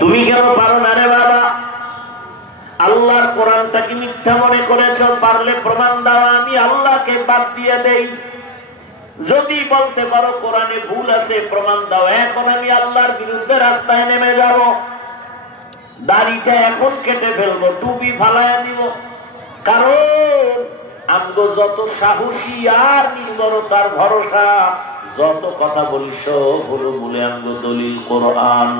তুমি কেন পারো না রে বাবা? আল্লাহর কোরআনটাকে মিথ্যা মনে করেছো, পারলে প্রমাণ দাও, আমি আল্লাহকে বাদ দিয়ে দেই। যদি বলতে পারো কোরআনে ভুল আছে, প্রমাণ দাও, এখন আমি আল্লাহর বিরুদ্ধে রাস্তায় নেমে যাব, দাড়িটা এখন কেটে ফেলবো, টুপি ফালাইয়া দিব। কারণ আমগো যত সাহসী আর নির্ভরতার ভরসা, যত কথা বলি সব হলো বলে আমগো দলিল কোরআন।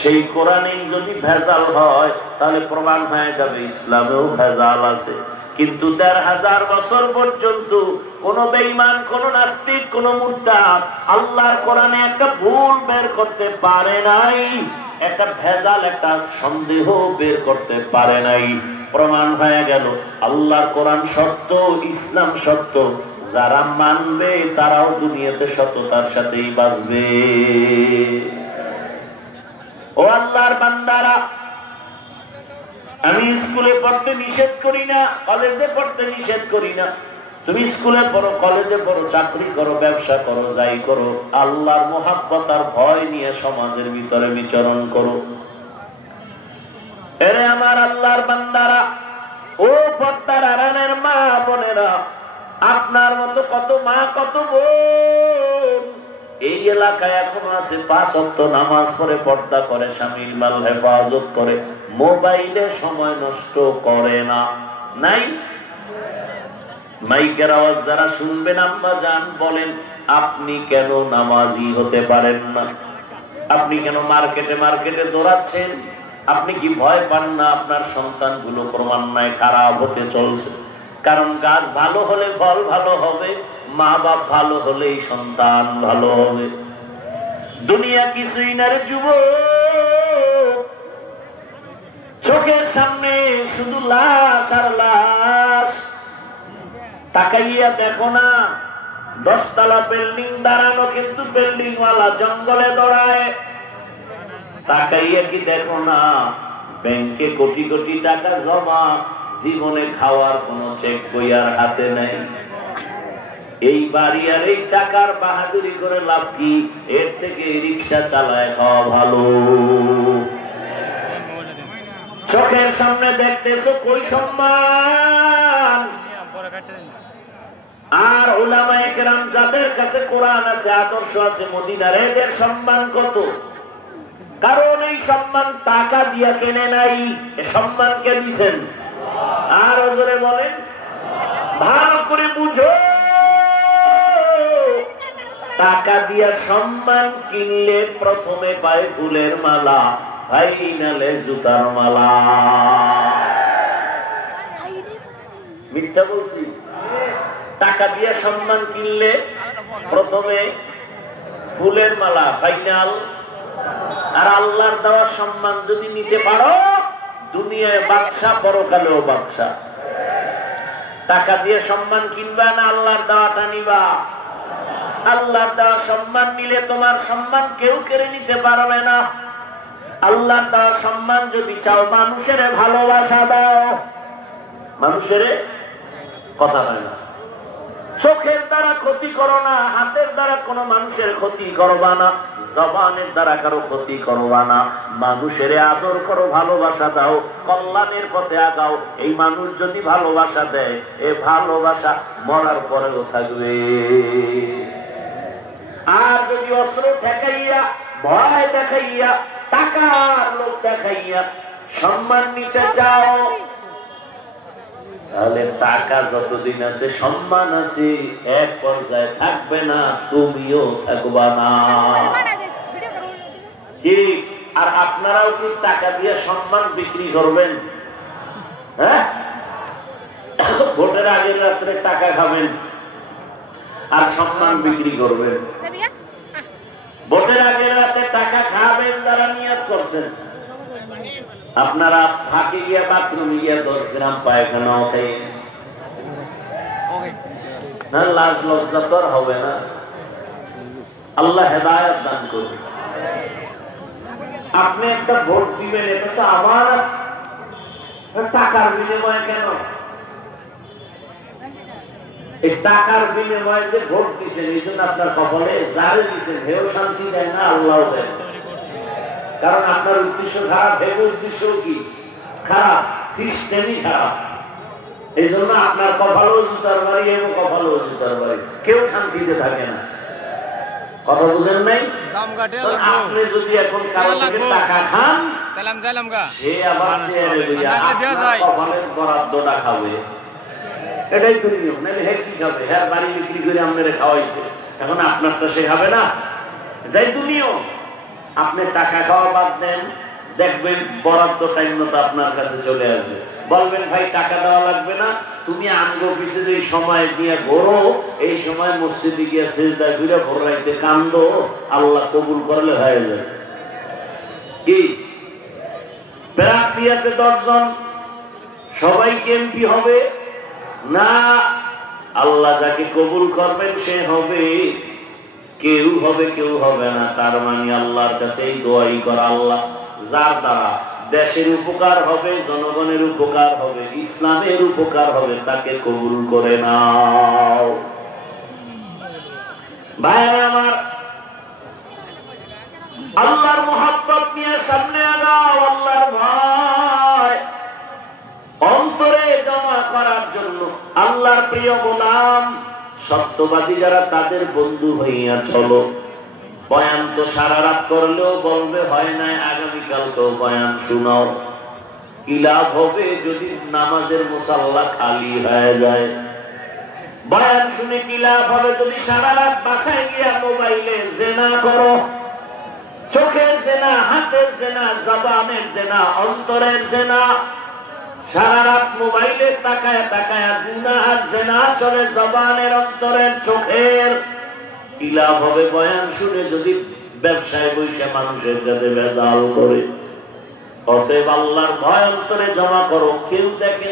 সেই কোরআনেই যদি ভেজাল হয় তাহলে প্রমাণ হয়ে যাবে ইসলামেও ভেজাল আছে। কিন্তু ১৫০০ বছর পর্যন্ত কোন বেঈমান, কোন নাস্তিক, কোন মুরতাদ আল্লাহর কোরআনে একটা ভুল বের করতে পারে নাই, একটা ভেজাল, একটা সন্দেহ বের করতে পারে নাই। প্রমাণ হয়ে গেল আল্লাহর কোরআন সত্য, ইসলাম সত্য। যারা মানবে তারাও দুনিয়াতে সত্যতার সাথেই বাঁচবে। ও আল্লাহর বান্দারা, আমি স্কুলে পড়তে নিষেধ করি না, কলেজে পড়তে নিষেধ করি না। তুমি স্কুলে পড়ো, কলেজে পড়ো, চাকরি করো, ব্যবসা করো, যাই করো, আল্লাহর মোহাব্বত আর ভয় নিয়ে সমাজের ভিতরে বিচরণ করো। এরে আমার আল্লাহর বান্দারা, ও পর্দার আড়ালের মা বোনেরা, আপনার মতো কত মা, কত বোন এই এলাকায় এখনো আছে ৫ ওয়াক্ত নামাজ পড়ে, পর্দা করে, স্বামীর মাল হেফাজত করে, মোবাইলে সময় নষ্ট করে না। নাই? মাইকের আওয়াজ যারা শুনবেন আম্মা জান বলেন, আপনি কেন নামাজি হতে পারেন না? আপনি কেন মার্কেটে মার্কেটে দৌড়াচ্ছেন? আপনি কি ভয় পান না আপনার সন্তানগুলো ক্রমান্বয়ে খারাপ হতে চলছে? কারণ গাছ ভালো হলে ফল ভালো হবে, মা বাপ ভালো হলেই সন্তান ভালো হবে। দুনিয়া কিছুই না রে যুবক, চোখের সামনে শুধু লাশ আর লাশ। তাকাইয়া দেখো না, 10 তলা বিল্ডিং দাঁড়ানো, কিন্তু বিল্ডিং ওয়ালা জঙ্গলে দৌড়ায়। তাকাইয়া কি দেখো না, ব্যাংকে কোটি কোটি টাকা জমা, জীবনে খাওয়ার কোন চেক বই আর হাতে নেই। এই বাড়ি আর এই টাকার বাহাদুরি করে লাভ কি? এর থেকে রিক্সা চালায় খাওয়া ভালো। চোখের সামনে দেখতেছো কই সম্মান? আর উলামায়ে কেরাম যাদের কাছে কোরআন আছে, আদর্শ আছে, মদিনার, এদের সম্মান কত? কারণ এই সম্মান টাকা দিয়া কেনে নাই, এ সম্মান কে দিছেন? আর ওজরে বলেন, ভালো করে বুঝো, টাকা দিয়া সম্মান কিনলে প্রথমে পায় ফুলের মালা, ফাইনালে জুতার মালা। মিথ্যা বলছি? টাকা দিয়ে সম্মান কিনলে প্রথমে ফুলের মালা, ফাইনাল। আর আল্লাহর দেওয়া সম্মান যদি নিতে পারো, দুনিয়ায় বাদশা, পরকালেও বাদশা। টাকা দিয়ে সম্মান কিনবা না আল্লাহর দেওয়াটা নিবা? আল্লাহর দেওয়া সম্মান নিলে তোমার সম্মান কেউ কেড়ে নিতে পারবে না। আল্লাহর দেওয়া সম্মান যদি চাও, মানুষের ভালোবাসা দাও। মানুষের কথা হয় না, চোখের দ্বারা ক্ষতি করো না, হাতের দ্বারা কোনো মানুষের ক্ষতি করবা না, জবানের দ্বারা কারো ক্ষতি করবা না। মানুষের আদর করো, ভালোবাসা দাও, কল্যাণের পথে আগাও। এই মানুষ যদি ভালোবাসা দেয়, এ ভালোবাসা মরার পরেও থাকবে। আর যদি অস্ত্র ঠেকাইয়া, ভয় দেখাইয়া, টাকার লোক দেখাইয়া সম্মান নিতে চাও, তাহলে টাকা যতদিন আছে, সম্মান আছে, এক পর্যায়ে থাকবে না, তুমিও থাকবা না। কি আর আপনারাও কি টাকা দিয়ে সম্মান বিক্রি করবেন? হ্যাঁ, ভোটের আগের রাত্রে টাকা খাবেন আর সম্মান বিক্রি করবেন। ভোটের আগের রাতে টাকা খাবেন যারা নিয়ত করছেন, আপনারা ফাঁকে গিয়া বাথরুমে গিয়া 10 গ্রাম পায়খানা খাই না, লাজ লজ্জা তো আর হবে না। আল্লাহ হেদায়েত দান করবে। আপনি একটা ভোট দিবেন, এটা তো আমার টাকার বিনিময়ে। কেন এই টাকার বিনিময়ে যে ভোট দিচ্ছেন, এই জন্য আপনার কপালে যারে দিচ্ছেন হেও শান্তি দেয় না, আল্লাহ দেয়। কারণ আপনার উদ্দেশ্য খারাপ, ভেবে উদ্দেশ্য কি খারাপ, সিস্টেমই খারাপ। এই জন্য আপনার কপালও জুতার বাড়ি এবং কপালও জুতার বাড়ি, কেউ শান্তিতে থাকে না। কথা বুঝেন নাই? আপনি যদি এখন কারো থেকে টাকা খান, সে আবার কপালের বরাদ্দটা খাবে, এটাই তো নিয়ম। নাহলে হ্যাঁ কি খাবে? হ্যাঁ বাড়ি বিক্রি করে আপনারা খাওয়াইছে, এখন আপনারটা সে খাবে না, এটাই তো নিয়ম। আপনি টাকা খাওয়া বাদ দেন, দেখবেন বরাদ্দ টাইম মতো আপনার কাছে চলে আসবে। বলবেন ভাই টাকা দেওয়া লাগবে না, তুমি আঙ্গ পিছিয়ে যে সময় দিয়ে ঘোরো, এই সময় মসজিদে গিয়ে সেজদা ঘুরে ভোর রাইতে কান্দো, আল্লাহ কবুল করলে হয়ে যায়। কি প্রার্থী আছে 10 জন, সবাই এমপি হবে না? আল্লাহ যাকে কবুল করবেন সে হবে, কেউ হবে কেউ হবে না। তার মানে আল্লাহর কাছে এই দোয়াই করা, আল্লাহ যার দ্বারা দেশের উপকার হবে, জনগণের উপকার হবে, ইসলামের উপকার হবে, তাকে কবুল করে নাও। ভাই আমার, আল্লাহর মহব্বত নিয়ে সামনে আগাও। আল্লাহর ভয় অন্তরে জমা করার জন্য আল্লাহর প্রিয় গোলাম সত্যবাদী যারা, তাদের বন্ধু হইয়া চলো। বয়ান তো সারা রাত করলেও বলবে হয় নাই, আগামীকালকেও বয়ান শুনাও। কি লাভ হবে যদি নামাজের মুসাল্লা খালি হয়ে যায়? বয়ান শুনে কি লাভ হবে যদি সারা রাত বাসায় গিয়া মোবাইলে জেনা করো? চোখের জেনা, হাতের জেনা, জবানের জেনা, অন্তরের জেনা। সারা রাত মোবাইলে তাকায় তাকায় গুনাহের জেনা চলে, জবানের, অন্তরের, চোখের। কি লাভ হবে বয়ান শুনে যদি ব্যবসায় বসে মানুষের সাথে ভেজাল করে? অতএব আল্লাহর ভয় অন্তরে জমা করো, কেউ দেখে